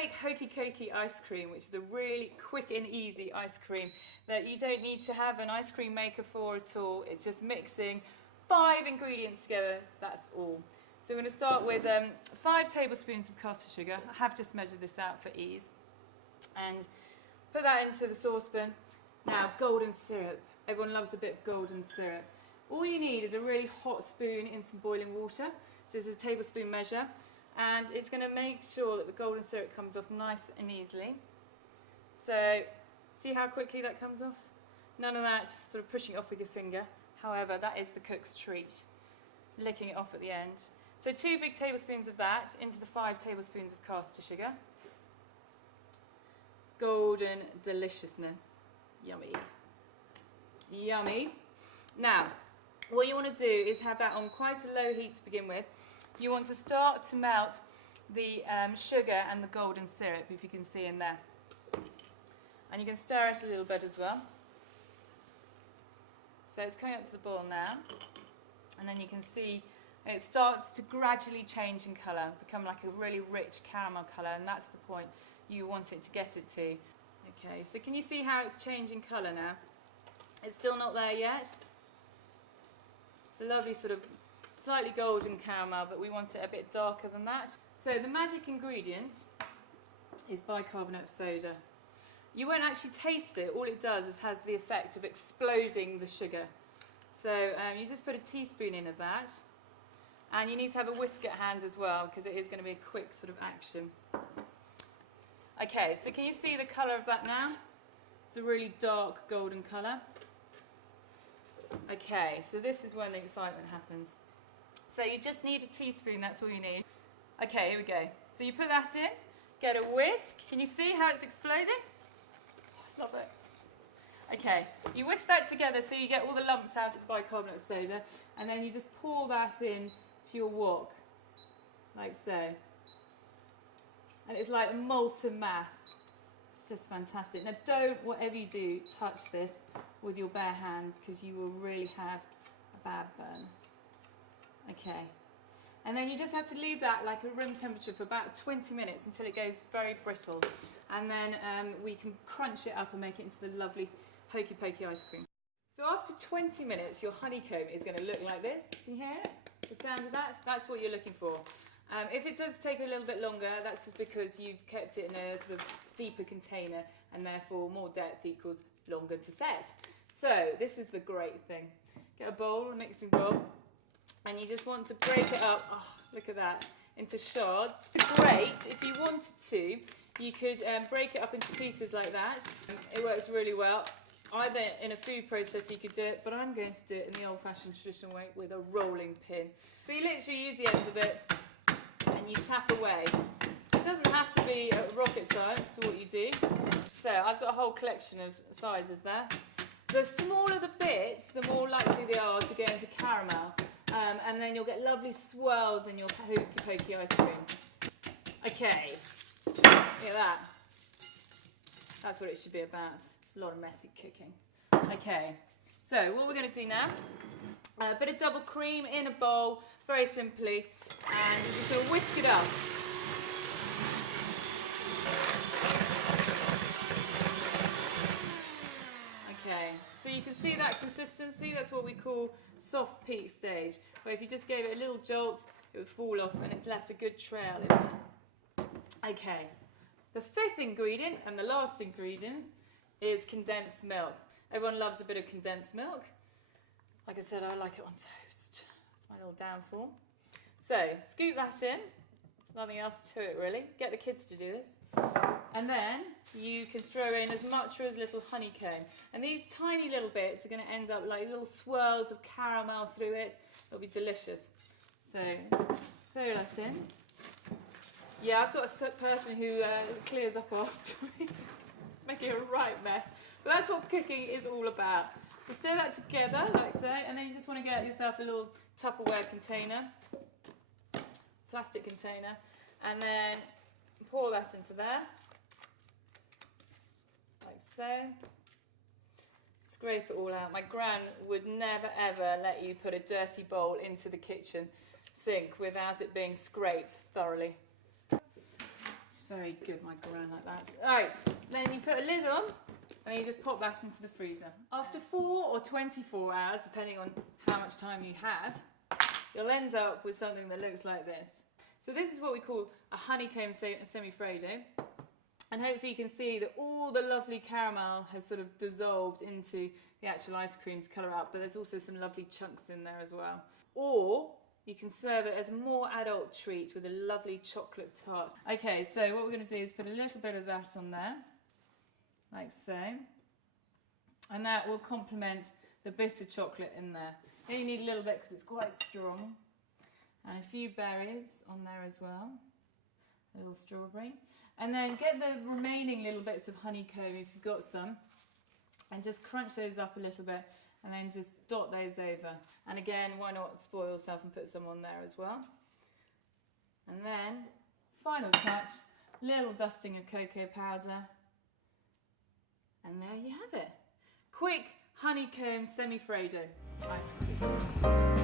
make Hokey Poky ice cream, which is a really quick and easy ice cream that you don't need to have an ice cream maker for at all. It's just mixing 5 ingredients together, that's all. So we're going to start with 5 tablespoons of caster sugar. I have just measured this out for ease. And put that into the saucepan. Now, golden syrup. Everyone loves a bit of golden syrup. All you need is a really hot spoon in some boiling water. So this is a tablespoon measure. And it's going to make sure that the golden syrup comes off nice and easily. So, see how quickly that comes off? None of that sort of pushing it off with your finger. However, that is the cook's treat. Licking it off at the end. So 2 big tablespoons of that into the 5 tablespoons of caster sugar. Golden deliciousness. Yummy. Yummy. Now, what you want to do is have that on quite a low heat to begin with. You want to start to melt the sugar and the golden syrup, if you can see in there. And you can stir it a little bit as well. So it's coming up to the boil now. And then you can see it starts to gradually change in colour, become like a really rich caramel colour, and that's the point you want it to get it to. Okay, so can you see how it's changing colour now? It's still not there yet. It's a lovely sort of slightly golden caramel, but we want it a bit darker than that. So the magic ingredient is bicarbonate of soda. You won't actually taste it. All it does is has the effect of exploding the sugar. So you just put a teaspoon in of that. And you need to have a whisk at hand as well, because it is going to be a quick sort of action. Okay, so can you see the colour of that now? It's a really dark golden colour. Okay, so this is when the excitement happens. So you just need a teaspoon, that's all you need. Okay, here we go. So you put that in, get a whisk. Can you see how it's exploding? Love it. Okay, you whisk that together so you get all the lumps out of the bicarbonate of soda, and then you just pour that in to your wok, like so. And it's like a molten mass. It's just fantastic. Now don't, whatever you do, touch this with your bare hands, because you will really have a bad burn. Okay. And then you just have to leave that like a room temperature for about 20 minutes until it goes very brittle. And then we can crunch it up and make it into the lovely Hokey Poky ice cream. So after 20 minutes, your honeycomb is going to look like this. Can you hear it? The sound of that? That's what you're looking for. If it does take a little bit longer, that's just because you've kept it in a sort of deeper container, and therefore more depth equals longer to set. So this is the great thing. Get a bowl, a mixing bowl, and you just want to break it up, oh, look at that, into shards. It's great. If you wanted to, you could break it up into pieces like that. It works really well. Either in a food processor you could do it, but I'm going to do it in the old-fashioned traditional way with a rolling pin. So you literally use the end of it and you tap away. It doesn't have to be rocket science to what you do. So I've got a whole collection of sizes there. The smaller the bits, the more likely they are to go into caramel. And then you'll get lovely swirls in your Hokey Poky ice cream. Okay, look at that. That's what it should be about. A lot of messy cooking. Okay, so what we're going to do now, a bit of double cream in a bowl, very simply, and you're just going to whisk it up. Okay, so you can see that consistency. That's what we call soft peak stage, where if you just gave it a little jolt, it would fall off and it's left a good trail in there. Okay, the 5th ingredient and the last ingredient is condensed milk. Everyone loves a bit of condensed milk. Like I said, I like it on toast. That's my little downfall. So, scoop that in. There's nothing else to it really. Get the kids to do this. And then you can throw in as much or as little honeycomb. And these tiny little bits are going to end up like little swirls of caramel through it. It'll be delicious. So, throw that in. Yeah, I've got a person who clears up after me. Making a right mess. But that's what cooking is all about. So stir that together, like so, and then you just want to get yourself a little Tupperware container, plastic container, and then pour that into there, like so. Scrape it all out. My gran would never ever let you put a dirty bowl into the kitchen sink without it being scraped thoroughly. It's Very good, my gran, like that. Right, then you put a lid on and then you just pop that into the freezer. After 4 or 24 hours, depending on how much time you have, you'll end up with something that looks like this. So this is what we call a honeycomb semifreddo. And hopefully you can see that all the lovely caramel has sort of dissolved into the actual ice cream to colour out, but there's also some lovely chunks in there as well. Or you can serve it as a more adult treat with a lovely chocolate tart. Okay, so what we're going to do is put a little bit of that on there, like so. And that will complement the bitter chocolate in there. You only need a little bit because it's quite strong. And a few berries on there as well. A little strawberry. And then get the remaining little bits of honeycomb if you've got some. And just crunch those up a little bit. And then just dot those over. And again, why not spoil yourself and put some on there as well. And then, final touch, little dusting of cocoa powder. And there you have it. Quick honeycomb semifreddo ice cream.